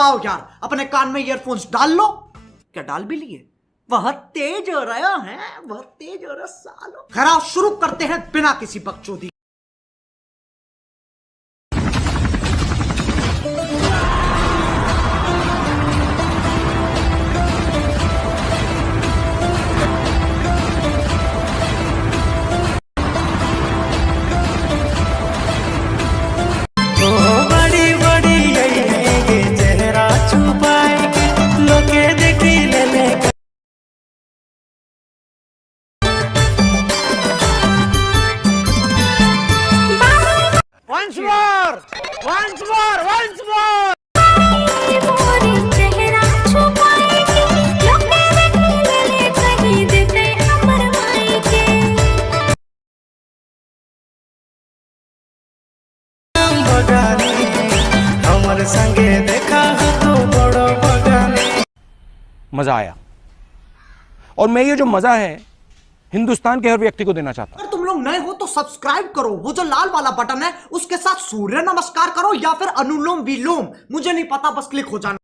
आओ यार, अपने कान में ईयरफोन्स डाल लो। क्या डाल भी लिए? बहुत तेज हो रहा है, बहुत तेज हो रहा सालो। खैर आओ शुरू करते हैं बिना किसी बकचोदी। Once more. मजा आया, और मैं ये जो मजा है हिंदुस्तान के हर व्यक्ति को देना चाहता हूं। अगर तुम लोग नए हो तो सब्सक्राइब करो, वो जो लाल वाला बटन है उसके साथ सूर्य नमस्कार करो या फिर अनुलोम विलोम, मुझे नहीं पता, बस क्लिक हो जाना।